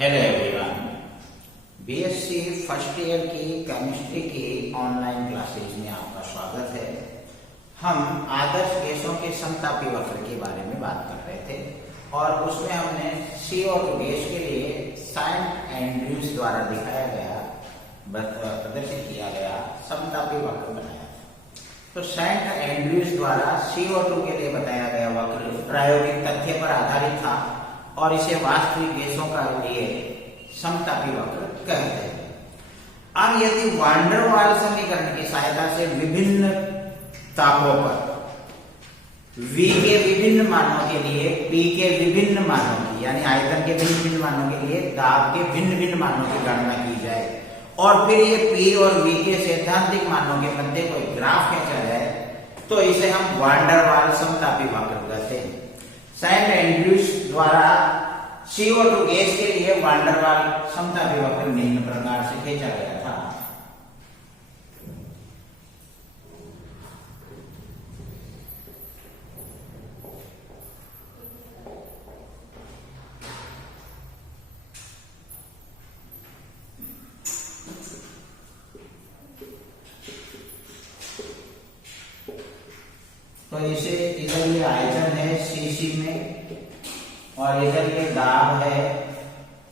Hello everyone, BSc first year की chemistry की online classes में आपका स्वागत है। हम आदर्श गैसों के समतापी वक्र के बारे में बात कर रहे थे और उसमें हमने CO2 गैस के लिए सेंट एंड्रयूज द्वारा दिखाया गया प्रदर्शित किया गया समतापी वक्र बनाया। तो सेंट एंड्रयूज द्वारा CO2 के लिए बताया गया वक्र प्रायोगिक तथ्य पर आधारित था और इसे वास्तविक गैसों का लिए समतापी वक्र कहते हैं। अब यदि वांडर वाल समीकरण की सहायता से विभिन्न तापों पर V के विभिन्न मानों के लिए P के विभिन्न मानों की यानी आयतन के भिन्न भिन्न मानों के लिए दाब के भिन्न भिन्न मानों की गणना की जाए और फिर ये P और V के सैद्धांतिक मानों के मध्य कोई ग्राफ खींचा जाए तो इसे हम वांडर वाल समतापी वक्र कहते हैं। सेंट एंड्रयूज द्वारा CO2 गैस के लिए वांडर वाल समतापी वक्र निम्न प्रकार से खींचा गया था। तो इसे इधर ये आयतन है सीसी में और इधर ये दाब है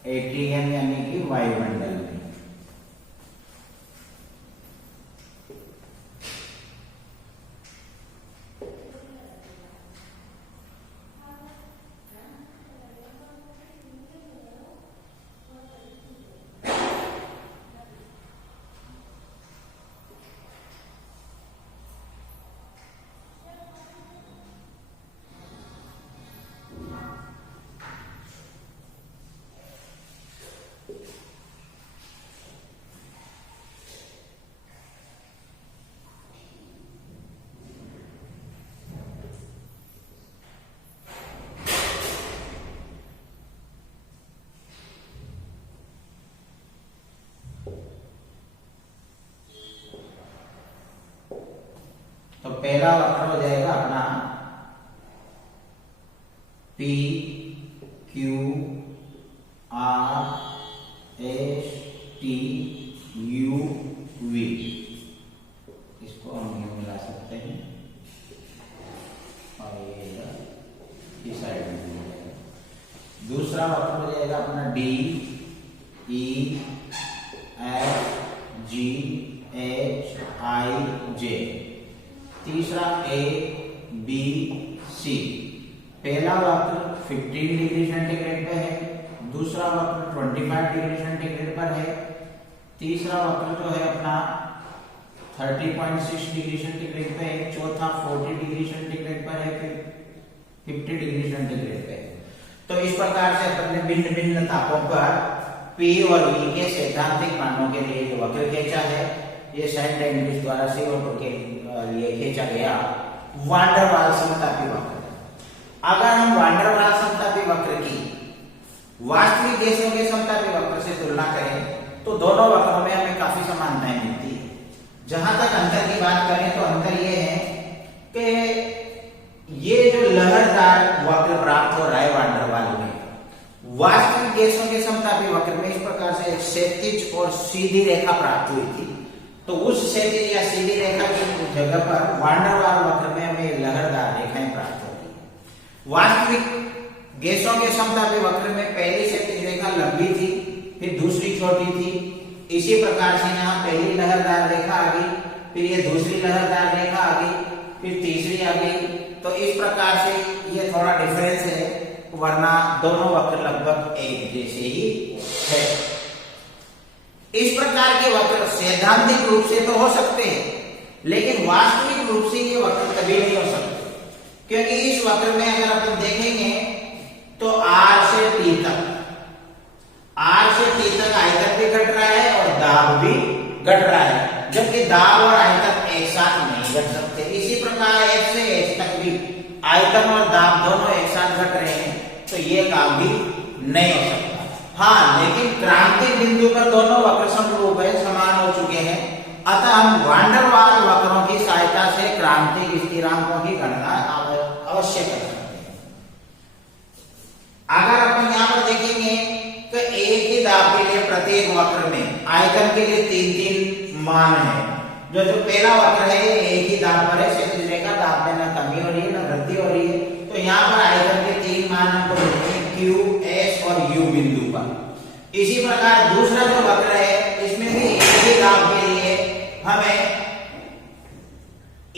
एट्रियम यानी कि वायुमंडल में। तो पहला वक्र हो जाएगा अपना P Q R S T U V, इसको हम यूं मिला सकते हैं और ये इस साइड में हो जाएगा। दूसरा वक्र हो जाएगा अपना D E F G H I J। तीसरा A B C। पहला वक्र 15 डिग्री सेंटीग्रेड पे है, दूसरा वक्र 25 डिग्री सेंटीग्रेड पर है, तीसरा वक्र जो है अपना 30.6 डिग्री सेंटीग्रेड पे है, चौथा 40 डिग्री सेंटीग्रेड पर है, फिर 50 डिग्री सेंटीग्रेड पे है। तो इस प्रकार से अपने भिन्न भिन्न तापों पर P और V के सैद्धांतिक मानों के लिए जो वक्र खींचा है ये सेंट एंड्रयूज द्वारा CO2 के लिए खींचा गया वांडर वाल समतापी वक्र। अगर हम वांडर वाल समतापी वक्र की वास्तविक गैसों के समतापी वक्र से तुलना करें तो दोनों वक्रों में हमें काफी समानताएं मिलती है। जहां तक अंतर की बात करें तो अंतर ये है कि ये जो लहरदार वक्र प्राप्त हो रहा है वांडर वाल में, वास्तविक गैसों के समतापी वक्र में इस प्रकार से एक क्षैतिज और सीधी रेखा प्राप्त हुई थी। तो उस क्षैतिज या सीधी रेखा की जगह पर वांडर वाल वक्र में हमें लहरदार रेखाएं प्राप्त होती है। वास्तविक गैसों के समतापी वक्र में पहली क्षैतिज रेखा लंबी थी, फिर दूसरी छोटी थी। इसी प्रकार से यहाँ पहली लहरदार रेखा आ गई, फिर ये दूसरी लहरदार रेखा आ गई, फिर तीसरी आ गई। तो इस प्रकार से ये थोड़ा डिफरेंस है, वरना दोनों वक्र लगभग एक जैसे ही है। इस प्रकार के वक्र सैद्धांतिक रूप से तो हो सकते हैं, लेकिन वास्तविक रूप से ये वक्र कभी नहीं हो सकते, क्योंकि इस वक्र में अगर अपन देखेंगे तो R से T तक आयतन भी घट रहा है और दाब भी घट रहा है, जबकि दाब और आयतन एक साथ नहीं घट सकते। इसी प्रकार F से H तक भी आयतन और दाब दोनों एक साथ घट रहे हैं, तो ये काम भी नहीं हो सकता। हाँ, लेकिन क्रांतिक बिंदु पर दोनों वक्र समरूप है, समान हो चुके हैं, अतः हम वांडर वाल वक्रों की सहायता से क्रांतिक स्थिरांकों की गणना अवश्य कर सकते हैं। अगर अपन यहाँ पर देखेंगे तो एक ही दाब के लिए प्रत्येक वक्र में आयतन के लिए 3-3 मान है। जो पहला वक्र है एक ही दाब पर है, क्षैतिज रेखा दाब में ना कमी हो रही है ना वृद्धि हो रही है। तो यहाँ पर आयतन के 3 मान हमको मिलते हैं Q, S और U बिंदु पर। इसी प्रकार दूसरा जो वक्र है इसमें भी एक ही दाब के लिए हमें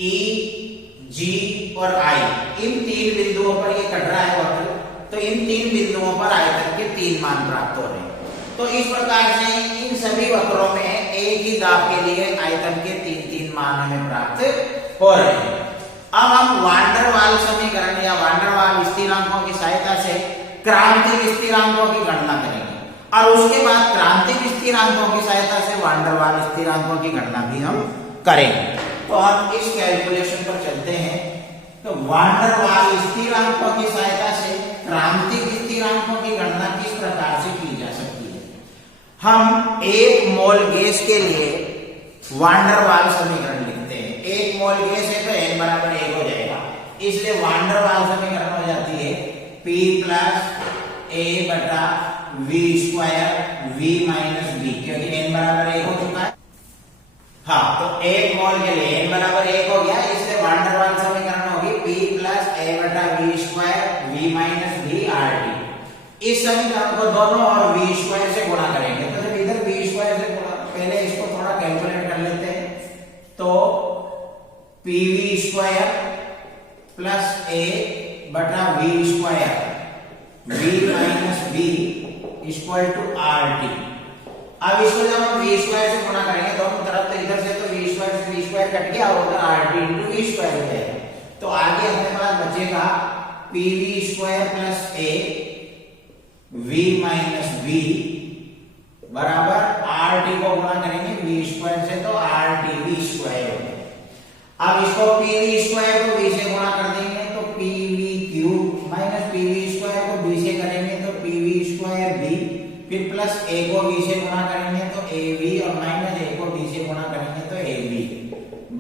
E, G और I इन 3 बिंदुओं पर ये कट रहा है वक्र, तो इन 3 बिंदुओं पर आयतन के 3 मान प्राप्त हो रहे हैं। तो इस प्रकार से इन सभी वक्रों में एक ही दाब के लिए आयतन के 3-3 मान हमें प्राप्त हो रहे हैं। अब हम वान डेर वाल समीकरण या वान डेर वाल स्थिरांकों की सहायता से क्रांतिक स्थिरांकों की गणना करेंगे और उसके बाद क्रांतिक स्थिरांकों की सहायता से वान डेर वाल स्थिरांकों की गणना भी हम करेंगे। तो हम इस कैलकुलेशन पर चलते हैं। तो वान डेर वाल स्थिरांकों की सहायता से क्रांतिक स्थिरांकों की गणना किस प्रकार से की जा सकती है। हम 1 मोल गैस के लिए वान डेर वाल समीकरण लिखते हैं। 1 मोल गैस है तो n बराबर 1 हो जाएगा, इसलिए वान डेर वाल समीकरण हो जाती है P प्लस A बटा V square V minus B, क्योंकि n बराबर 1 हो चुका है। हाँ, तो 1 मोल के लिए n बराबर 1 हो गया, इसलिए वान डेर वाल समीकरण होगी P प्लस A बटा V square V minus B RT। इस समीकरण को दोनों और V स्क्वायर से गुणा करेंगे। तो जब इधर V स्क्वायर से गुणा, पहले इसको थोड़ा कैलकुलेट कर लेते हैं। तो PV स्क्वायर प्लस A बटा V square V minus B equal to RT। अब इसको जब हम V स्क्वायर से गुणा करेंगे दोनों तरफ, तो इधर से तो V स्क्वायर से V स्क्वायर कट गया और उधर RT इंटू V स्क्वायर हो जाएगा। तो आगे अपने पास बचेगा PV square plus A V minus B बराबर RT को गुणा करेंगे V स्क्वायर से तो RTV स्क्वायर हो गया। अब इसको PV स्क्वायर को V से गुणा कर देंगे तो PV cube minus PV square को B से करेंगे तो PV स्क्वायर B, फिर प्लस A को V से गुणा करेंगे तो AB और माइनस A को B से गुणा करेंगे तो AB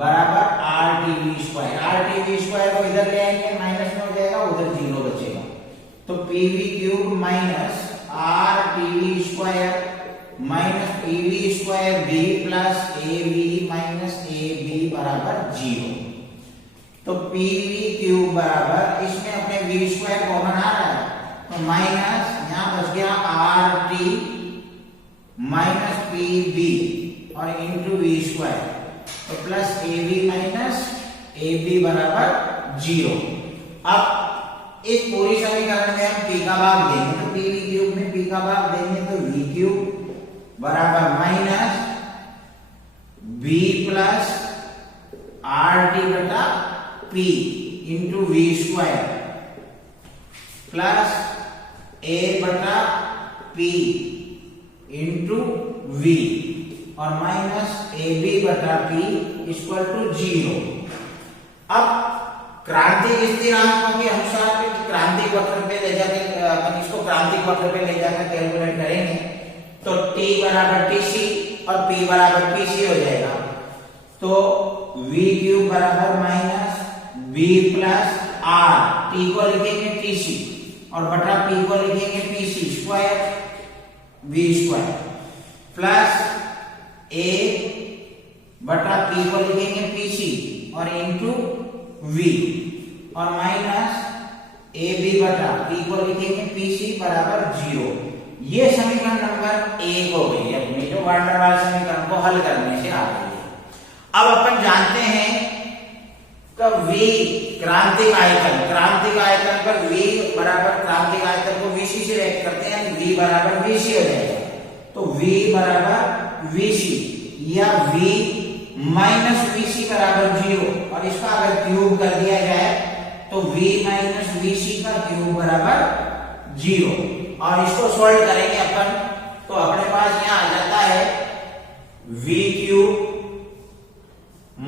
बराबर RTV स्क्वायर। RTV स्क्वायर को इधर ले आएंगे, माइनस में हो जाएगा, उधर 0 बचेगा। तो PV cube minus RTV square minus PV square B plus AB minus AB बराबर 0। तो PV क्यूब बराबर, इसमें अपने V स्क्वायर कॉमन आ रहा है तो माइनस यहाँ बच गया RT माइनस PB और इंटू V स्क्वायर, तो प्लस AB माइनस AB बराबर 0। अब इस पूरी समीकरण में हम P का भाग देंगे तो PV क्यूब में P का भाग देंगे तो V क्यूब बराबर माइनस B प्लस RT बटा P into V square plus A बटा P इंटू V और माइनस AB बटा P इक्वल टू 0। अब क्रांतिक स्थिरांकों के अनुसार क्रांतिक वक्र पे ले जाके इसको क्रांतिक वक्र पे ले जाकर कैलकुलेट करेंगे तो T बराबर TC और P बराबर PC हो जाएगा। तो V क्यूब बराबर minus B plus R, T को लिखेंगे TC और बटा P को लिखेंगे PC square V square plus A बटा P को लिखेंगे PC और इंटू V और माइनस AB बटा P को लिखेंगे PC बराबर 0। ये समीकरण नंबर 1 हो गई है अपनी, जो वान डेर वाल समीकरण को हल करने से आ गई है। अब अपन जानते हैं कि V क्रांतिक आयतन पर V बराबर क्रांतिक आयतन को VC से व्यक्त करते हैं, V बराबर VC हो जाएगा। तो V बराबर VC या V माइनस VC बराबर 0 और इसका अगर क्यूब कर दिया जाए तो V माइनस VC का क्यूब बराबर 0 और इसको सॉल्व करेंगे अपन तो अपने पास यहां आ जाता है V cube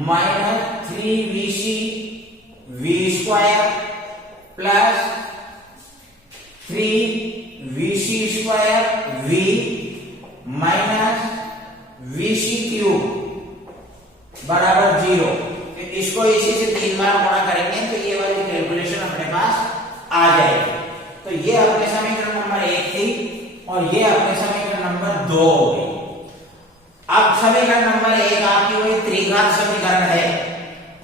minus 3VC V square plus 3VC square V minus VC cube बराबर 0। इसको इसी से 3 बार गुणा करेंगे तो ये वाली कैलकुलेशन अपने पास आ जाएगी। तो ये अपने समीकरण नंबर 1 थी और ये अपने समीकरण नंबर 2 हो गई। अब समीकरण नंबर 1 आपकी वही त्रिघात समीकरण है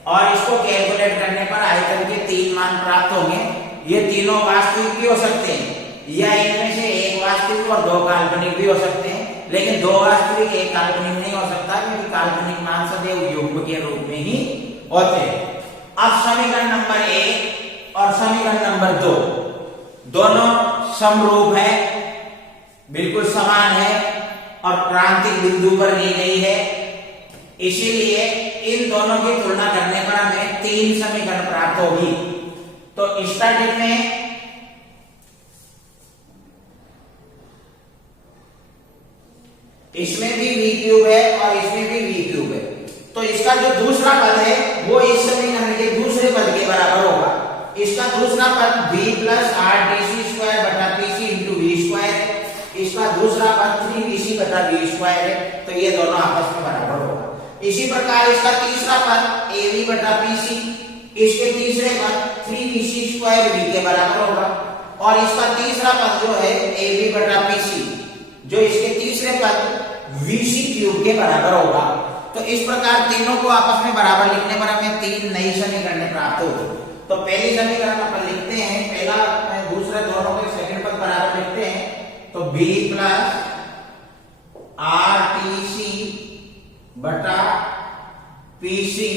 और इसको कैलकुलेट करने पर आयतन के 3 मान प्राप्त होंगे। ये तीनों वास्तविक भी हो सकते हैं या इनमें से एक वास्तविक और 2 काल्पनिक भी हो सकते हैं, लेकिन 2 वास्तविक एक काल्पनिक नहीं हो सकता क्योंकि काल्पनिक मान सदैव युग्म के रूप में ही होते हैं। अब समीकरण नंबर 1 और समीकरण नंबर 2 दोनों समरूप है, बिल्कुल समान है और क्रांतिक बिंदु पर ली गई है, इसीलिए इन दोनों की तुलना करने पर हमें 3 समीकरण प्राप्त होगी। तो स्टार्टिंग में इसमें भी v क्यूब है और इसमें भी v क्यूब है, तो इसका जो दूसरा पद है वो इस समीकरण के दूसरे पद के बराबर होगा। इसका दूसरा पद v plus R D C square बटा P C into V square है, इसका दूसरा पद 3vc बटा वी स्क्वायर है, तो ये दोनों आपस में बराबर होगा। इसी प्रकार इसका तीसरा पद ab बटा pc, इसके तीसरे पद 3vc स्क्वायर v के बराबर होगा और इसका तीसरा पद जो है ab बटा pc जो इसके तीसरे पद vc क्यूब के बराबर होगा। तो इस प्रकार तीनों को आपस में बराबर लिखने पर हमें 3 नई समीकरण प्राप्त होगी। तो पहली समीकरण अपन लिखते हैं, पहला दूसरे दोनों के सेकंड पद बराबर लिखते हैं, तो b plus R T C बटा पीसी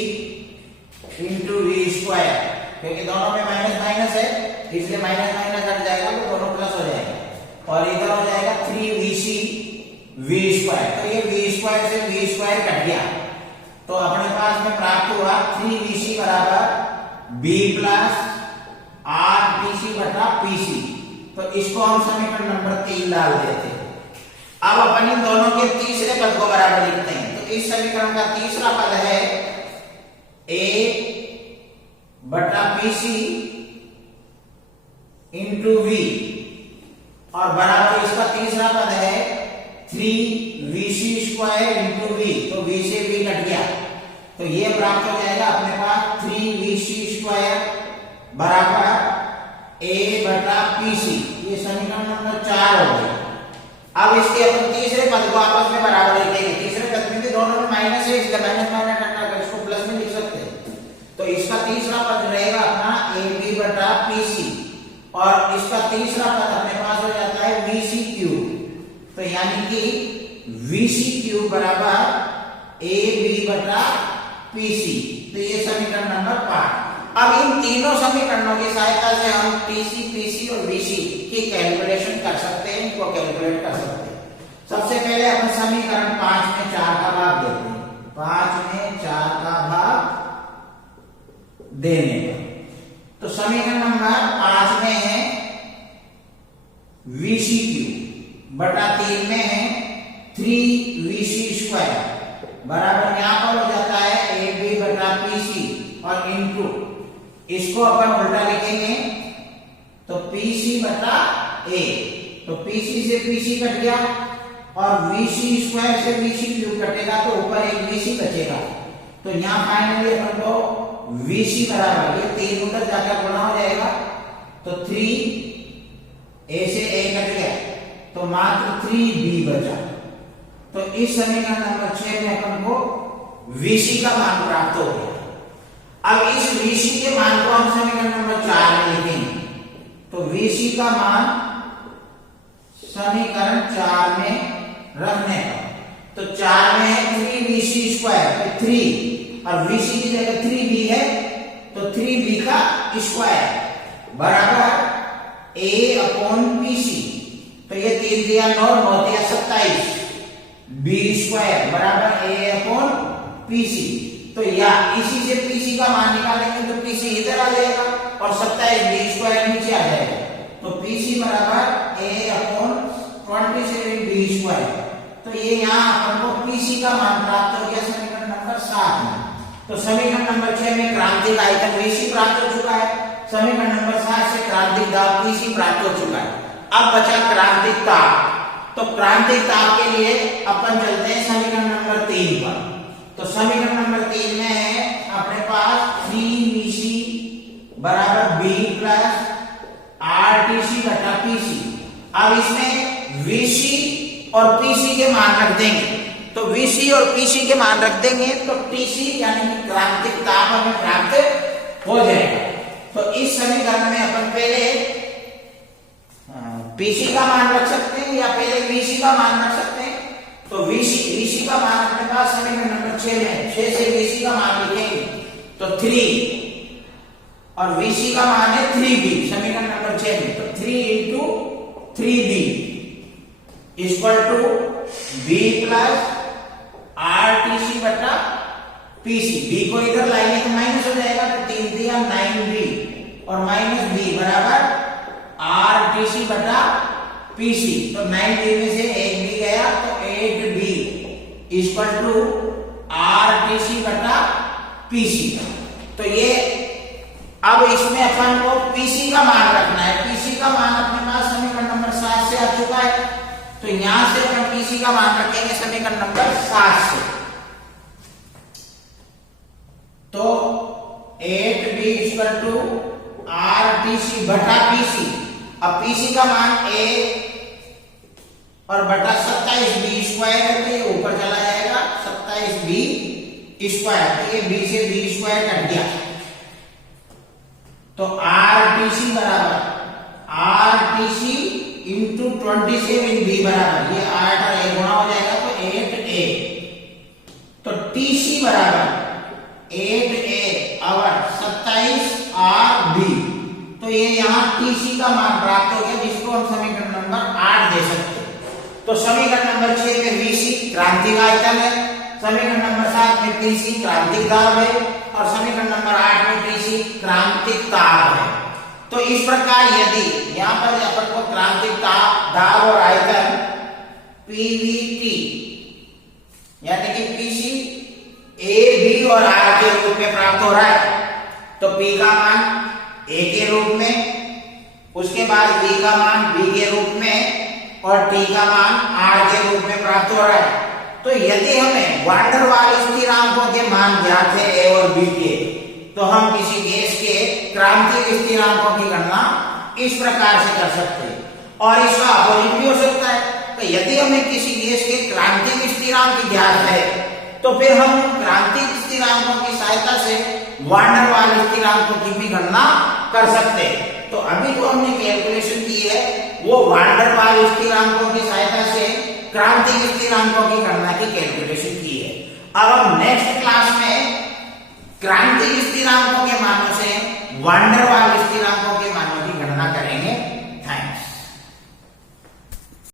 इंटू वी स्क्वायर, क्योंकि दोनों में माइनस माइनस है इसलिए माइनस माइनस हट जाएगा तो दोनों प्लस हो जाएगा और इधर हो जाएगा 3vc वी स्क्वायर। तो ये वी स्क्वायर से वी स्क्वायर कट गया तो अपने पास में प्राप्त हुआ 3vc बराबर b plus R T C बटा पीसी। तो इसको हम समीकरण नंबर 3 डाल देते हैं। अब अपन इन दोनों के तीसरे पद को बराबर लिखते हैं। तो इस समीकरण का तीसरा पद है a बटा पीसी इंटू वी और बराबर इसका तीसरा पद है 3vc स्क्वायर इंटू वी, तो v से v कट गया तो ये प्राप्त हो जाएगा अपने पास 3vc स्क्वायर बराबर a बटा pc। ये समीकरण नंबर 4 हो गया। अब इसके अपन तीसरे पद को आपस में बराबर लिखेंगे। तीसरे पद में भी दोनों में माइनस है इसलिए माइनस माइनस हटा कर इसको प्लस में लिख सकते हैं। तो इसका तीसरा पद रहेगा अपना ab बटा pc और इसका तीसरा पद अपने पास हो जाता है vc क्यूब, तो यानी कि vc क्यूब बराबर ab बटा pc। तो ये समीकरण नंबर 5। अब इन तीनों समीकरणों की सहायता से हम टीसी, पीसी और वीसी की कैलकुलेशन कर सकते हैं, इनको कैलकुलेट कर सकते हैं। सबसे पहले अपन समीकरण 5 में 4 का भाग देते हैं। 5 में 4 का भाग देने पर तो समीकरण नंबर 5 में है वीसी क्यूब बटा 3 में है 3vc स्क्वायर बराबर यहाँ पर हो जाता है ab बटा pc और इनटू इसको अपन उल्टा लिखेंगे तो pc बटा a, तो pc से pc कट गया और vc स्क्वायर से vc क्यूब कटेगा तो ऊपर एक vc बचेगा। तो यहाँ फाइनली अपन को vc बराबर ये 3 उधर जाकर गुणा हो जाएगा तो 3a से a कट गया तो मात्र 3b बचा। तो इस समीकरण नंबर 6 में अपन को vc का मान प्राप्त हो गया। अब इस vc के मान को हम समीकरण नंबर 4 में लिखेंगे। तो vc का मान समीकरण 4 में रखने पर तो 4 में है 3vc स्क्वायर तो 3 और vc की जगह 3b है तो 3b का स्क्वायर बराबर a अपॉन pc। तो ये 3 दिया 9 9 दिया 27 b स्क्वायर बराबर a अपॉन pc। तो या इसी से pc का मान निकालेंगे तो pc इधर आ जाएगा और 27 b स्क्वायर नीचे आ जाएगा तो pc बराबर a अपॉन 27 b स्क्वायर। तो ये यहाँ अपन को pc का मान प्राप्त हो गया समीकरण नंबर 7 में। तो समीकरण नंबर 6 में क्रांतिक आयतन vc प्राप्त हो चुका है, समीकरण नंबर 7 से क्रांतिक दाब pc प्राप्त हो चुका है। अब बचा क्रांतिक ताप। तो क्रांतिक ताप के लिए अपन चलते हैं समीकरण नंबर 3 पर। तो समीकरण नंबर 3 में है अपने पास 3vc बराबर b plus R T C बटा पीसी। अब इसमें VC और PC के मान रख देंगे। तो VC और PC के मान रख देंगे तो TC यानी कि क्रांतिक ताप हमें प्राप्त हो जाएगा। तो इस समीकरण में अपन पहले PC का मान रख सकते हैं या पहले VC का मान रख सकते हैं। तो VC का मान अपने पास समीकरण नंबर 6 में 6 से VC का मान लिखेंगे तो 3 और VC का मान है 3B समीकरण नंबर 6 में। तो 3 into 3B equal to B plus RTC बटा PC। B को इधर लाएंगे तो माइनस हो जाएगा तो 3 दिया 9B और माइनस B बराबर RTC बटा PC। तो 9B में से 1B गया तो 8B इक्वल टू RTC बटा PC। तो ये अब इसमें अपन को PC का मान रखना है। PC का मान अपने पास समीकरण नंबर 7 से आ चुका है। तो यहां से अपन PC का मान रखेंगे समीकरण नंबर 7 से। तो 8B इक्वल टू RTC बटा PC। अब PC का मान 1 और बटा 27B स्क्वायर है तो ये ऊपर चला जाएगा 27B स्क्वायर। तो ये B से B स्क्वायर कट गया। तो RTC बराबर RTC इंटू 27B बराबर ये 8 और 1 गुणा हो जाएगा तो 8A। तो TC बराबर 8A और 27RB। तो ये यहाँ TC का मान प्राप्त हो गया जिसको हम समीकरण नंबर 8 दे सकते हैं। तो समीकरण नंबर 6 में VC क्रांतिक आयतन है, समीकरण नंबर 7 में PC क्रांतिक दाब है और समीकरण नंबर 8 में TC क्रांतिक ताप है। तो इस प्रकार यदि यहाँ पर अपन को क्रांतिक ताप दाब और आयतन PVT यानी कि PC A B और R के रूप में प्राप्त हो रहा है तो P का मान A के रूप में, उसके बाद B का मान B के रूप में और T का मान R के रूप में प्राप्त हो रहा है। तो यदि हमें वान डेर वाल स्थिरांकों के मान ज्ञात है A और B के तो हम किसी गैस के क्रांतिक स्थिरांकों की गणना इस प्रकार से कर सकते हैं और इसका अपोजिट भी हो सकता है। तो यदि हमें किसी गैस के क्रांतिक स्थिरांक ज्ञात है तो फिर हम क्रांतिक स्थिरांकों की सहायता से वान डेर वाल स्थिरांकों की भी गणना कर सकते हैं। तो अभी जो हमने कैलकुलेशन की है वो वान डेर वाल स्थिरांकों की सहायता से क्रांतिक स्थिरांकों की गणना की कैलकुलेशन की है। अब हम नेक्स्ट क्लास में क्रांतिक स्थिरांकों के मानों से वान डेर वाल स्थिरांकों के मानों की गणना करेंगे।